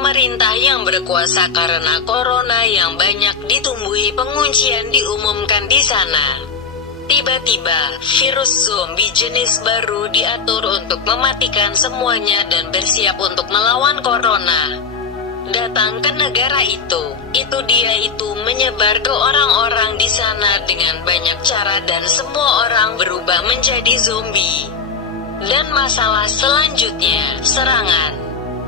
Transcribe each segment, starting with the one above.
pemerintah yang berkuasa karena corona yang banyak ditumbuhi penguncian diumumkan di sana. Tiba-tiba, virus zombie jenis baru diatur untuk mematikan semuanya dan bersiap untuk melawan corona. Datang ke negara itu dia menyebar ke orang-orang di sana dengan banyak cara dan semua orang berubah menjadi zombie. Dan masalah selanjutnya, serangan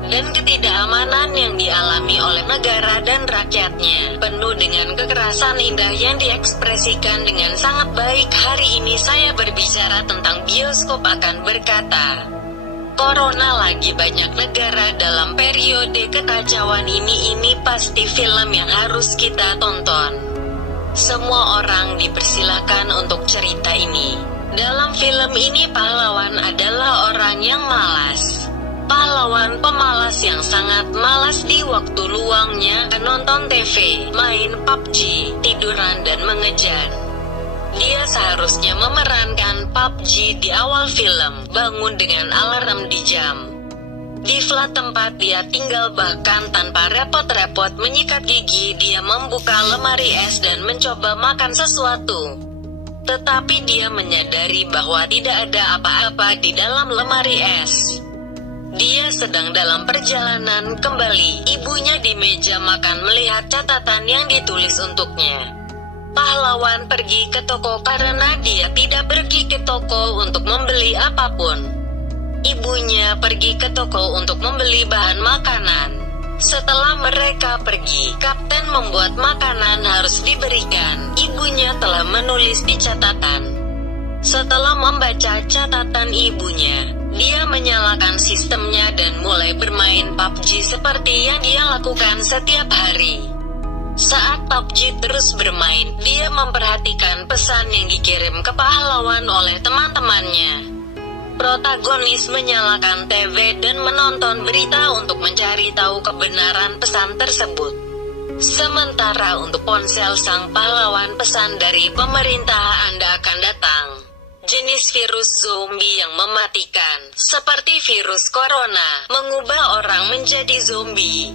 dan ketidakamanan yang dialami oleh negara dan rakyatnya, penuh dengan kekerasan indah yang diekspresikan dengan sangat baik. Hari ini saya berbicara tentang bioskop akan berkata, corona lagi banyak negara dalam periode kekacauan ini pasti film yang harus kita tonton. Semua orang dipersilakan untuk cerita ini. Dalam film ini pahlawan adalah orang yang malas. Pahlawan pemalas yang sangat malas di waktu luangnya, nonton TV, main PUBG, tiduran dan mengejar. Dia seharusnya memerankan PUBG di awal film, bangun dengan alarm di jam. Di flat tempat dia tinggal bahkan tanpa repot-repot menyikat gigi dia membuka lemari es dan mencoba makan sesuatu. Tetapi dia menyadari bahwa tidak ada apa-apa di dalam lemari es. Dia sedang dalam perjalanan kembali. Ibunya di meja makan melihat catatan yang ditulis untuknya. Pahlawan pergi ke toko karena dia tidak pergi ke toko untuk membeli apapun. Ibunya pergi ke toko untuk membeli bahan makanan. Setelah mereka pergi, kapten membuat makanan harus diberikan. Ibunya telah menulis di catatan. Setelah membaca catatan ibunya, dia menyalakan sistemnya dan mulai bermain PUBG seperti yang dia lakukan setiap hari. Saat PUBG terus bermain, dia memperhatikan pesan yang dikirim ke pahlawan oleh teman-temannya. Protagonis menyalakan TV dan menonton berita untuk mencari tahu kebenaran pesan tersebut. Sementara untuk ponsel sang pahlawan pesan dari pemerintah Anda akan datang. Jenis virus zombie yang mematikan, seperti virus corona, mengubah orang menjadi zombie.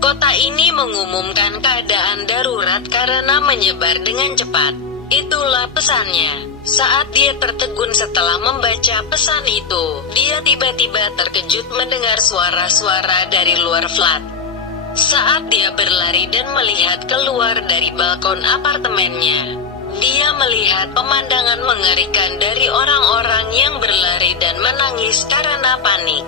Kota ini mengumumkan keadaan darurat karena menyebar dengan cepat. Itulah pesannya. Saat dia tertegun setelah membaca pesan itu, dia tiba-tiba terkejut mendengar suara-suara dari luar flat. Saat dia berlari dan melihat keluar dari balkon apartemennya, dia melihat pemandangan mengerikan dari orang-orang yang berlari dan menangis karena panik.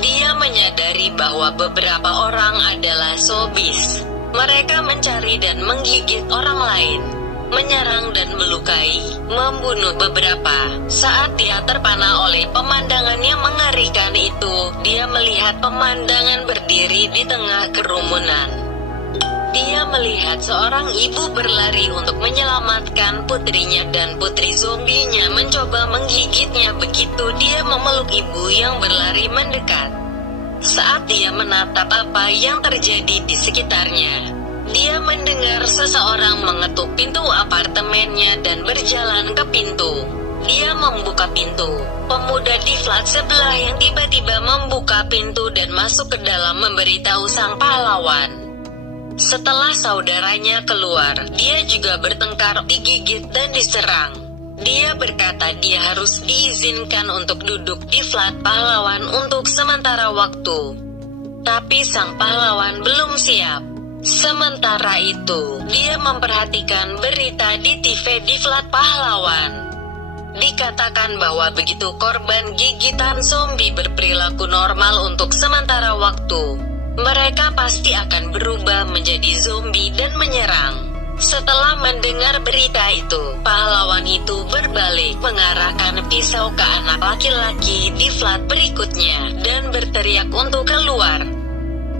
Dia menyadari bahwa beberapa orang adalah zombies. Mereka mencari dan menggigit orang lain, menyerang dan melukai, membunuh beberapa. Saat dia terpana oleh pemandangan yang mengerikan itu, dia melihat pemandangan berdiri di tengah kerumunan. Dia melihat seorang ibu berlari untuk menyelamatkan putrinya dan putri zombinya mencoba menggigitnya. Begitu dia memeluk ibu yang berlari mendekat. Saat dia menatap apa yang terjadi di sekitarnya, dia mendengar seseorang mengetuk pintu apartemennya dan berjalan ke pintu. Dia membuka pintu. Pemuda di flat sebelah yang tiba-tiba membuka pintu dan masuk ke dalam memberitahu sang pahlawan. Setelah saudaranya keluar, dia juga bertengkar, digigit dan diserang. Dia berkata dia harus diizinkan untuk duduk di flat pahlawan untuk sementara waktu. Tapi sang pahlawan belum siap. Sementara itu, dia memperhatikan berita di TV di flat pahlawan. Dikatakan bahwa begitu korban gigitan zombie berperilaku normal untuk sementara waktu, mereka pasti akan berubah menjadi zombie dan menyerang. Setelah mendengar berita itu, pahlawan itu berbalik mengarahkan pisau ke anak laki-laki di flat berikutnya dan berteriak untuk keluar.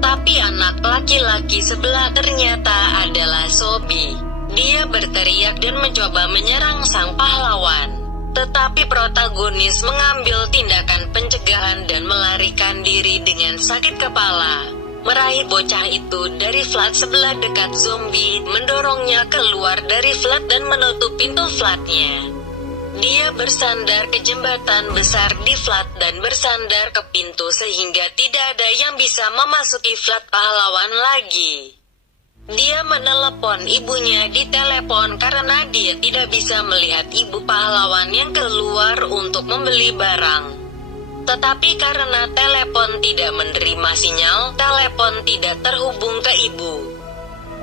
Tapi anak laki-laki sebelah ternyata adalah zombie. Dia berteriak dan mencoba menyerang sang pahlawan. Tetapi protagonis mengambil tindakan pencegahan dan melarikan diri dengan sakit kepala. Meraih bocah itu dari flat sebelah dekat zombie, mendorongnya keluar dari flat dan menutup pintu flatnya. Dia bersandar ke jembatan besar di flat dan bersandar ke pintu sehingga tidak ada yang bisa memasuki flat pahlawan lagi. Dia menelepon ibunya di telepon karena dia tidak bisa melihat ibu pahlawan yang keluar untuk membeli barang. Tetapi karena telepon tidak menerima sinyal, telepon tidak terhubung ke ibu.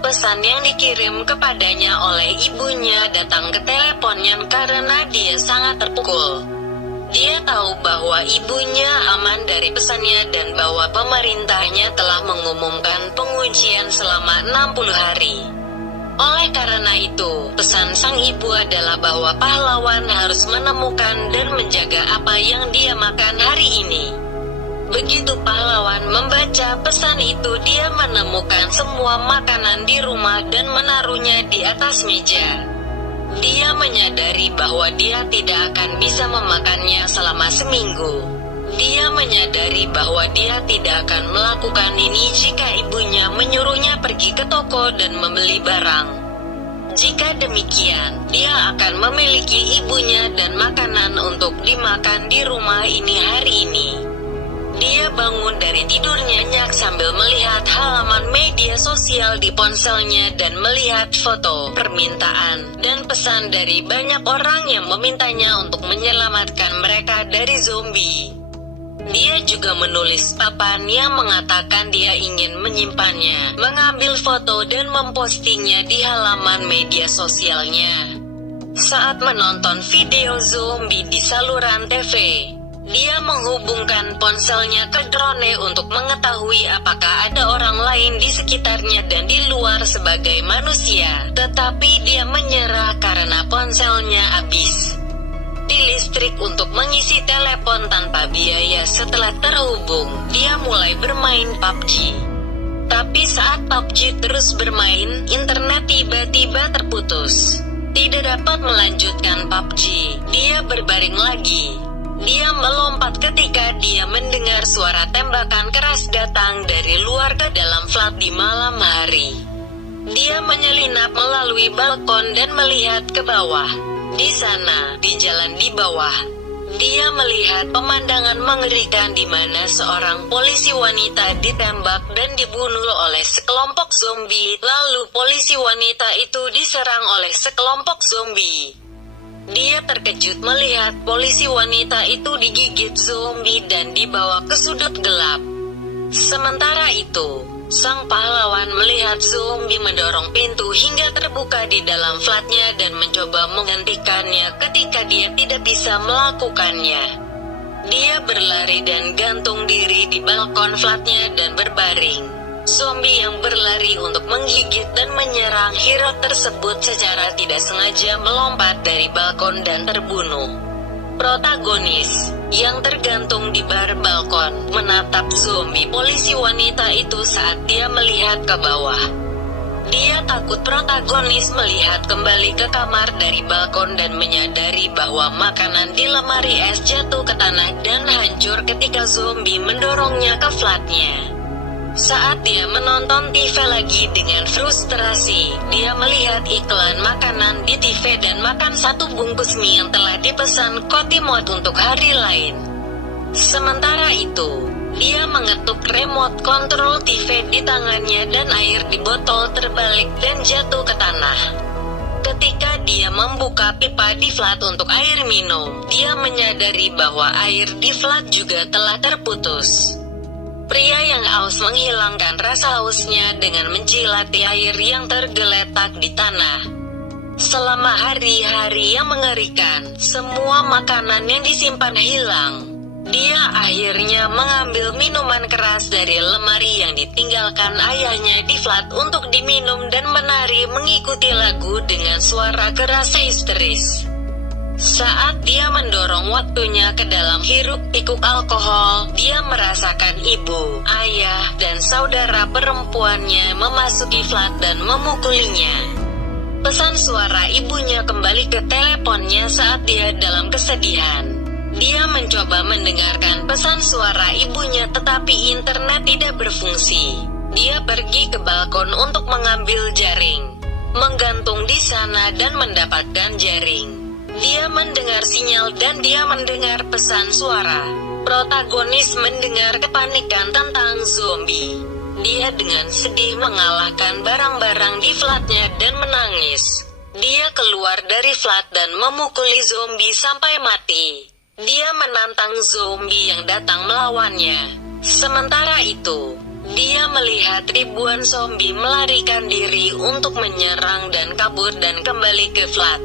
Pesan yang dikirim kepadanya oleh ibunya datang ke teleponnya karena dia sangat terpukul. Dia tahu bahwa ibunya aman dari pesannya dan bahwa pemerintahnya telah mengumumkan penguncian selama 60 hari. Oleh karena itu, pesan sang ibu adalah bahwa pahlawan harus menemukan dan menjaga apa yang dia makan hari ini. Begitu pahlawan membaca pesan itu, dia menemukan semua makanan di rumah dan menaruhnya di atas meja. Dia menyadari bahwa dia tidak akan bisa memakannya selama seminggu. Dia menyadari bahwa dia tidak akan melakukan ini jika ibunya menyuruhnya pergi ke toko dan membeli barang. Jika demikian, dia akan memiliki ibunya dan makanan untuk dimakan di rumah ini hari ini. Dia bangun dari tidur nyenyak sambil melihat halaman media sosial di ponselnya dan melihat foto, permintaan, dan pesan dari banyak orang yang memintanya untuk menyelamatkan mereka dari zombie. Dia juga menulis papan yang mengatakan dia ingin menyimpannya, mengambil foto dan mempostingnya di halaman media sosialnya. Saat menonton video zombie di saluran TV, dia menghubungkan ponselnya ke drone untuk mengetahui apakah ada orang lain di sekitarnya dan di luar sebagai manusia, tetapi dia menyerah karena ponselnya habis di listrik untuk mengisi telepon tanpa biaya. Setelah terhubung, dia mulai bermain PUBG. Tapi saat PUBG terus bermain, internet tiba-tiba terputus. Tidak dapat melanjutkan PUBG, dia berbaring lagi. Dia melompat ketika dia mendengar suara tembakan keras datang dari luar ke dalam flat di malam hari. Dia menyelinap melalui balkon dan melihat ke bawah. Di sana, di jalan di bawah, dia melihat pemandangan mengerikan di mana seorang polisi wanita ditembak dan dibunuh oleh sekelompok zombie. Lalu polisi wanita itu diserang oleh sekelompok zombie. Dia terkejut melihat polisi wanita itu digigit zombie dan dibawa ke sudut gelap. Sementara itu, sang pahlawan melihat zombie mendorong pintu hingga terbuka di dalam flatnya dan mencoba menghentikannya ketika dia tidak bisa melakukannya. Dia berlari dan gantung diri di balkon flatnya dan berbaring. Zombie yang berlari untuk menggigit dan menyerang hero tersebut secara tidak sengaja melompat dari balkon dan terbunuh. Protagonis, yang tergantung di bar balkon, menatap zombie polisi wanita itu saat dia melihat ke bawah. Dia takut protagonis melihat kembali ke kamar dari balkon dan menyadari bahwa makanan di lemari es jatuh ke tanah dan hancur ketika zombie mendorongnya ke flatnya. Saat dia menonton TV lagi dengan frustrasi, dia melihat iklan makanan di TV dan makan satu bungkus mie yang telah dipesan Kotimot untuk hari lain. Sementara itu, dia mengetuk remote kontrol TV di tangannya dan air di botol terbalik dan jatuh ke tanah. Ketika dia membuka pipa di flat untuk air minum, dia menyadari bahwa air di flat juga telah terputus. Pria yang haus menghilangkan rasa hausnya dengan menjilati air yang tergeletak di tanah. Selama hari-hari yang mengerikan, semua makanan yang disimpan hilang. Dia akhirnya mengambil minuman keras dari lemari yang ditinggalkan ayahnya di flat untuk diminum dan menari mengikuti lagu dengan suara keras histeris. Saat dia mendorong waktunya ke dalam hiruk-pikuk alkohol, dia merasakan ibu, ayah, dan saudara perempuannya memasuki flat dan memukulinya. Pesan suara ibunya kembali ke teleponnya saat dia dalam kesedihan. Dia mencoba mendengarkan pesan suara ibunya tetapi internet tidak berfungsi. Dia pergi ke balkon untuk mengambil jaring, menggantung di sana dan mendapatkan jaring. Dia mendengar sinyal dan dia mendengar pesan suara. Protagonis mendengar kepanikan tentang zombie. Dia dengan sedih mengalahkan barang-barang di flatnya dan menangis. Dia keluar dari flat dan memukuli zombie sampai mati. Dia menantang zombie yang datang melawannya. Sementara itu, dia melihat ribuan zombie melarikan diri untuk menyerang dan kabur dan kembali ke flat.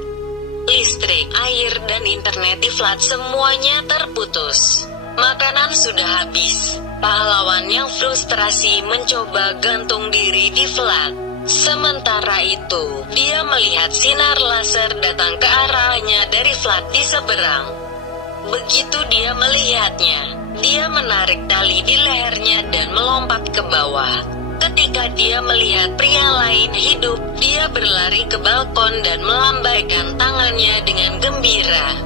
Listrik, air, dan internet di flat semuanya terputus. Makanan sudah habis. Pahlawan yang frustrasi mencoba gantung diri di flat. Sementara itu, dia melihat sinar laser datang ke arahnya dari flat di seberang. Begitu dia melihatnya, dia menarik tali di lehernya dan melompat ke bawah. Ketika dia melihat pria lain hidup, dia berlari ke balkon dan melambaikan tangannya dengan gembira.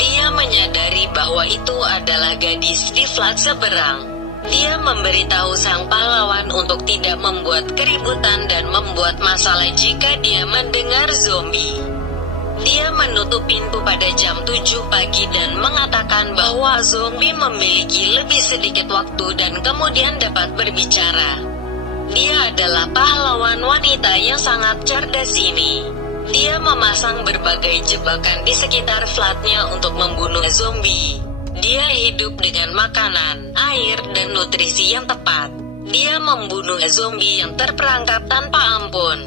Dia menyadari bahwa itu adalah gadis di flat seberang. Dia memberitahu sang pahlawan untuk tidak membuat keributan dan membuat masalah jika dia mendengar zombie. Dia menutup pintu pada jam 7 pagi dan mengatakan bahwa zombie memiliki lebih sedikit waktu dan kemudian dapat berbicara. Dia adalah pahlawan wanita yang sangat cerdas ini. Dia memasang berbagai jebakan di sekitar flatnya untuk membunuh zombie. Dia hidup dengan makanan, air, dan nutrisi yang tepat. Dia membunuh zombie yang terperangkap tanpa ampun.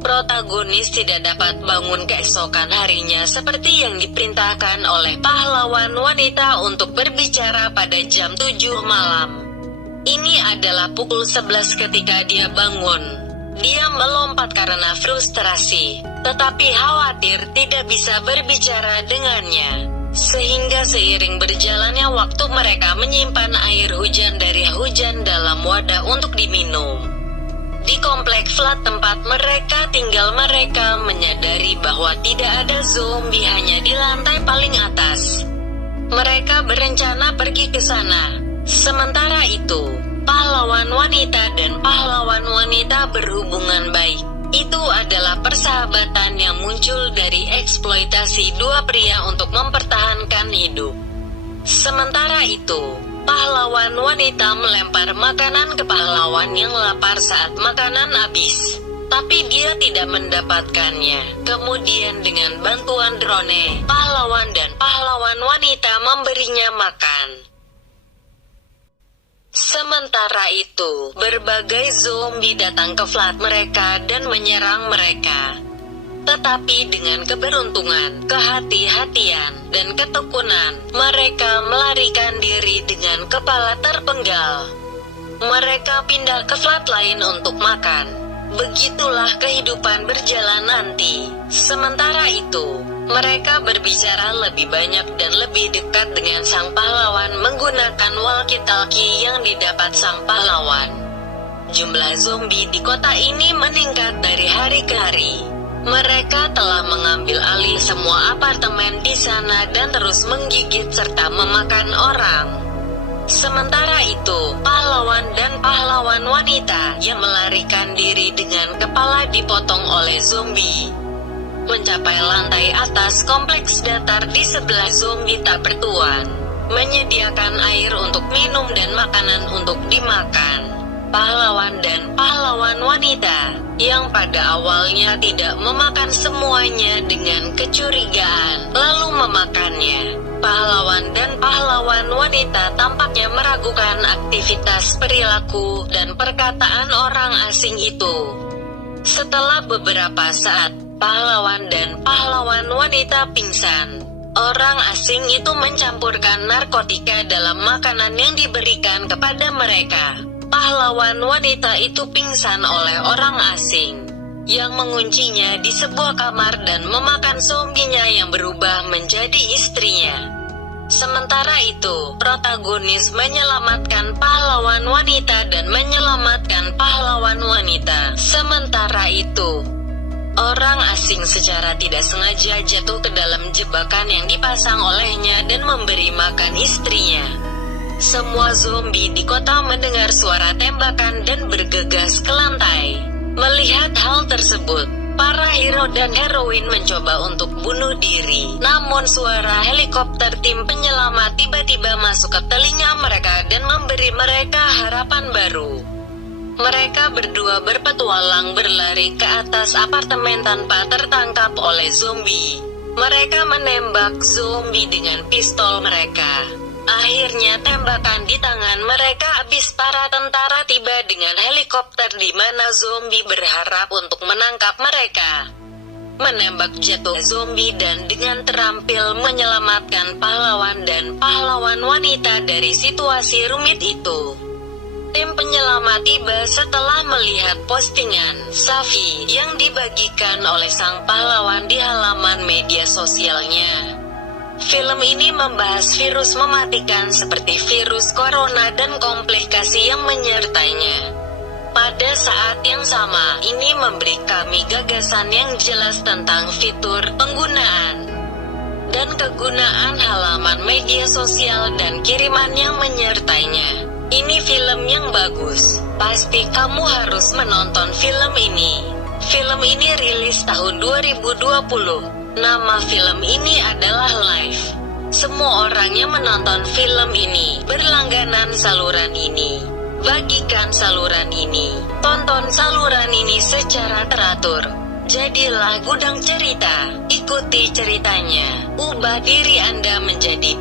Protagonis tidak dapat bangun keesokan harinya seperti yang diperintahkan oleh pahlawan wanita untuk berbicara pada jam 7 malam. Ini adalah pukul 11 ketika dia bangun. Dia melompat karena frustrasi, tetapi khawatir tidak bisa berbicara dengannya. Sehingga seiring berjalannya waktu mereka menyimpan air hujan dari hujan dalam wadah untuk diminum. Di komplek flat tempat mereka tinggal, mereka menyadari bahwa tidak ada zombie hanya di lantai paling atas. Mereka berencana pergi ke sana. Sementara itu, pahlawan wanita dan pahlawan wanita berhubungan baik. Itu adalah persahabatan yang muncul dari eksploitasi dua pria untuk mempertahankan hidup. Sementara itu, pahlawan wanita melempar makanan ke pahlawan yang lapar saat makanan habis. Tapi dia tidak mendapatkannya. Kemudian dengan bantuan drone, pahlawan dan pahlawan wanita memberinya makan. Sementara itu, berbagai zombie datang ke flat mereka dan menyerang mereka. Tetapi dengan keberuntungan, kehati-hatian, dan ketekunan, mereka melarikan diri dengan kepala terpenggal. Mereka pindah ke flat lain untuk makan. Begitulah kehidupan berjalan nanti. Sementara itu, mereka berbicara lebih banyak dan lebih dekat dengan sang pahlawan menggunakan walkie-talkie yang didapat sang pahlawan. Jumlah zombie di kota ini meningkat dari hari ke hari. Mereka telah mengambil alih semua apartemen di sana dan terus menggigit serta memakan orang. Sementara itu, pahlawan dan pahlawan wanita yang melarikan diri dengan kepala dipotong oleh zombie mencapai lantai atas kompleks datar di sebelah zombie tak bertuan, menyediakan air untuk minum dan makanan untuk dimakan. Pahlawan dan pahlawan wanita, yang pada awalnya tidak memakan semuanya dengan kecurigaan, lalu memakannya. Pahlawan dan pahlawan wanita tampaknya meragukan aktivitas perilaku dan perkataan orang asing itu. Setelah beberapa saat, pahlawan dan pahlawan wanita pingsan. Orang asing itu mencampurkan narkotika dalam makanan yang diberikan kepada mereka. Pahlawan wanita itu pingsan oleh orang asing yang menguncinya di sebuah kamar dan memakan zombinya yang berubah menjadi istrinya. Sementara itu, protagonis menyelamatkan pahlawan wanita dan menyelamatkan pahlawan wanita. Sementara itu, orang asing secara tidak sengaja jatuh ke dalam jebakan yang dipasang olehnya dan memberi makan istrinya. Semua zombie di kota mendengar suara tembakan dan bergegas ke lantai. Melihat hal tersebut, Para hero dan heroin mencoba untuk bunuh diri, namun suara helikopter tim penyelamat tiba-tiba masuk ke telinga mereka dan memberi mereka harapan baru. Mereka berdua berpetualang berlari ke atas apartemen tanpa tertangkap oleh zombie. Mereka menembak zombie dengan pistol mereka. Akhirnya tembakan di tangan mereka habis. Para tentara tiba dengan helikopter di mana zombie berharap untuk menangkap mereka. Menembak jatuh zombie dan dengan terampil menyelamatkan pahlawan dan pahlawan wanita dari situasi rumit itu. Tim penyelamat tiba setelah melihat postingan Safi yang dibagikan oleh sang pahlawan di halaman media sosialnya. Film ini membahas virus mematikan seperti virus corona dan komplikasi yang menyertainya. Pada saat yang sama, ini memberi kami gagasan yang jelas tentang fitur penggunaan dan kegunaan halaman media sosial dan kiriman yang menyertainya. Ini film yang bagus. Pasti kamu harus menonton film ini. Film ini rilis tahun 2020. Nama film ini adalah Live. Semua orang yang menonton film ini berlangganan saluran ini. Bagikan saluran ini. Tonton saluran ini secara teratur. Jadilah gudang cerita. Ikuti ceritanya. Ubah diri Anda menjadi